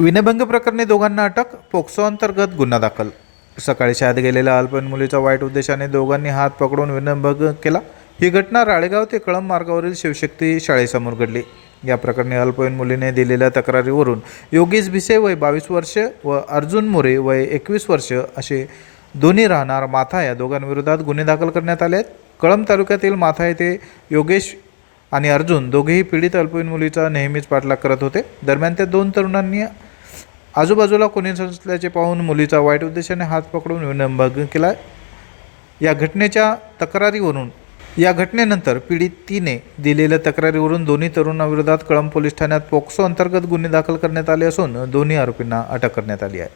विनयभंग प्रकरणी दोघांना अटक पोक्सो अंतर्गत गुन्हा दाखल. सकाळी शाळेत गेलेल्या अल्पवयीन मुलीचा वाईट उद्देशाने दोघांनी हात पकडून विनयभंग केला. ही घटना राळेगाव ते कळंब मार्गावरील शिवशक्ती शाळेसमोर घडली. या प्रकरणी अल्पवयीन मुलीने दिलेल्या तक्रारीवरून योगेश भिसे वय बावीस वर्ष व अर्जुन मोरे वय एकवीस वर्ष असे दोन्ही राहणार माथा या दोघांविरोधात गुन्हे दाखल करण्यात आले आहेत. कळंब तालुक्यातील माथा येथे योगेश आणि अर्जुन दोघेही पीडित अल्पवयीन मुलीचा नेहमीच पाठलाग करत होते. दरम्यान त्या दोन तरुणांनी आजूबाजूला कोणी नसल्याचे पाहून मुलीचा वाईट उद्देशाने हात पकडून विनंभंग केला. या घटनेच्या तक्रारीवरून या घटनेनंतर पीडितीने दिलेल्या तक्रारीवरून दोन्ही तरुणांविरोधात कळंब पोलीस ठाण्यात पोक्सो अंतर्गत गुन्हे दाखल करण्यात आले असून दोन्ही आरोपींना अटक करण्यात आली आहे.